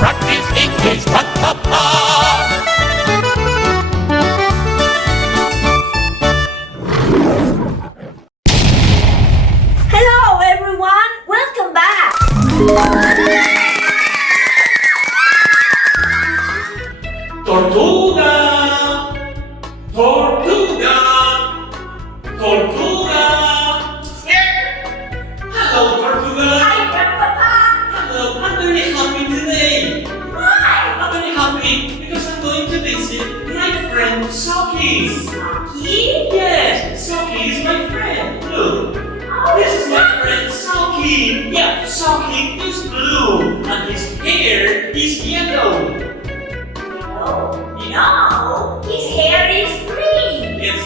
Practice English. Hello everyone, welcome back. Tortuga, tortuga, tortuga. Hello, tortuga. Hi, Grandpapa. Hello, I'm very happy today. Why? I'm very happy because I'm going to visit my friend Socky. Socky? Yes, Socky is my friend. Look, this is my friend Socky. Yeah, Socky is blue and his hair is yellow. No, his hair is green. Yes,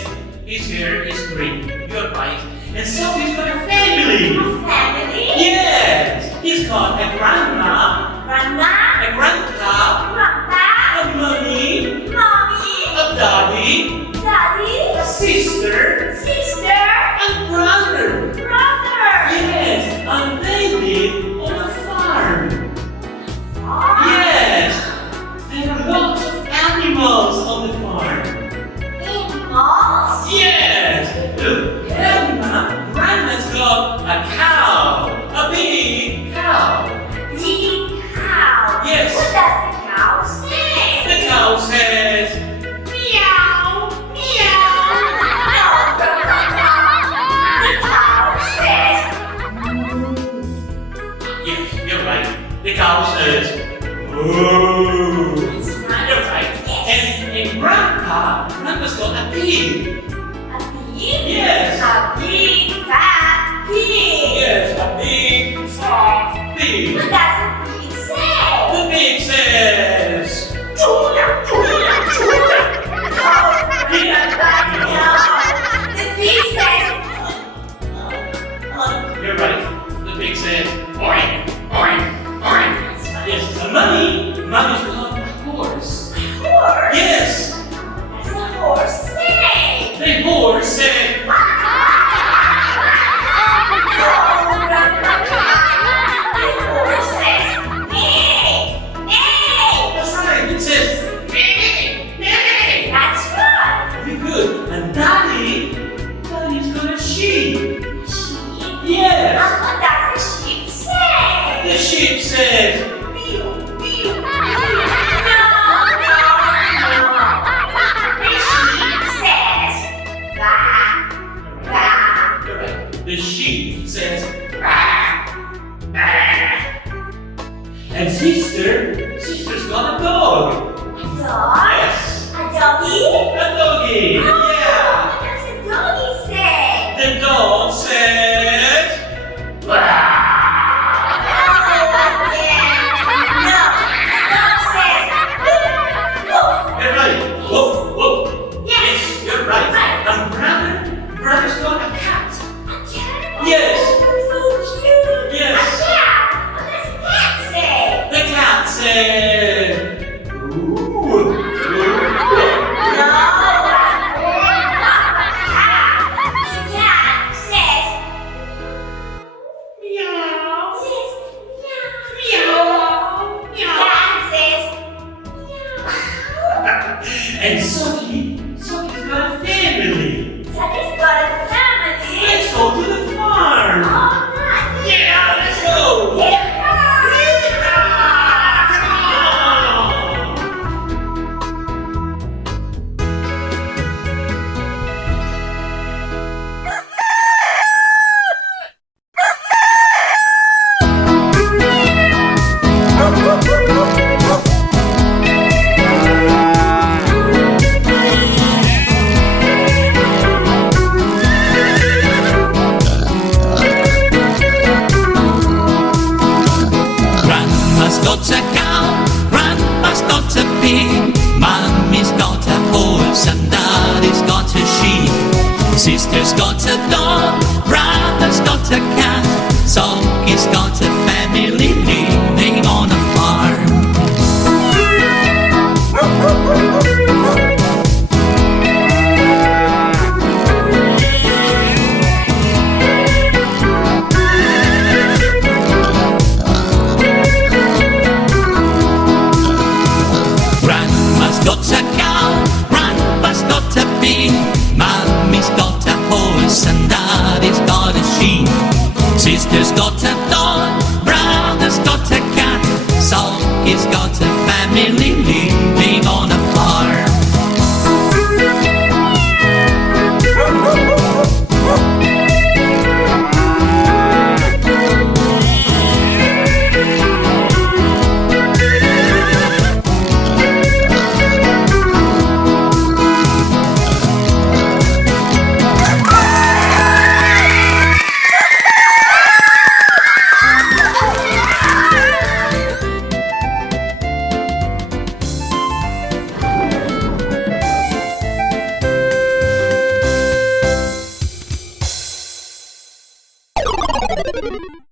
his hair is green. You're right. And Socky's got a family. A family? Yes, he's got a grandma, Grandma? a grandpa, Grandpa? a mommy, Mommy? a daddy, Daddy? a sister, Sister? and brother. Brother? Yes, and they live on a farm. Oh. Yes, there are lots of animals on the farm. Animals? Yes, look, Grandma's got a cow, a big cow. Big cow. Yes. What does the cow say? The cow says, meow, meow. No, Grandpapa. The cow says, Yes, you're right. The cow says, moo. it's not You're right. And Grandpa's got a pig. a pig? Yes. A big fat pig. Yes, a big, fat pig. What does the pig say? The pig says, Chula, chula, chula. No, Grandpapa, no. The pig says, you're right. The pig says, oink, oink, oink. Yes, and Mommy's got a horse. horse. Yes, What does the horse say? the horse said, No, Grandpapa. The horse says, neigh, neigh. that's right, it says, neigh, neigh. That's right. Very good. And Daddy's got a sheep. Sheep. Yes. And what does the sheep say? The sheep says, Meow, meow, meow. No. The sheep says, ba, ba. you're right. The sheep says, bah, bah. And sister's got a dog. A dog? Yes, A doggy? a doggy. Yeah. What does the doggy say? The dog says, bah. You're right. Woof, woof. Yes, you're right. And brother's got a cat. Yes. Yes. The cat says, ooh. Meow. Meow. Meow. And Socky's got a family. Let's go to the farm. Yeah, let's go. Yeah, come on. Grandma's got a cow, Grandpa's got a pig, Mummy's got a horse and Daddy's got a sheep. Sister's got a dog, Brother's got a cat, Socky's got a family living on a farm. Sister's got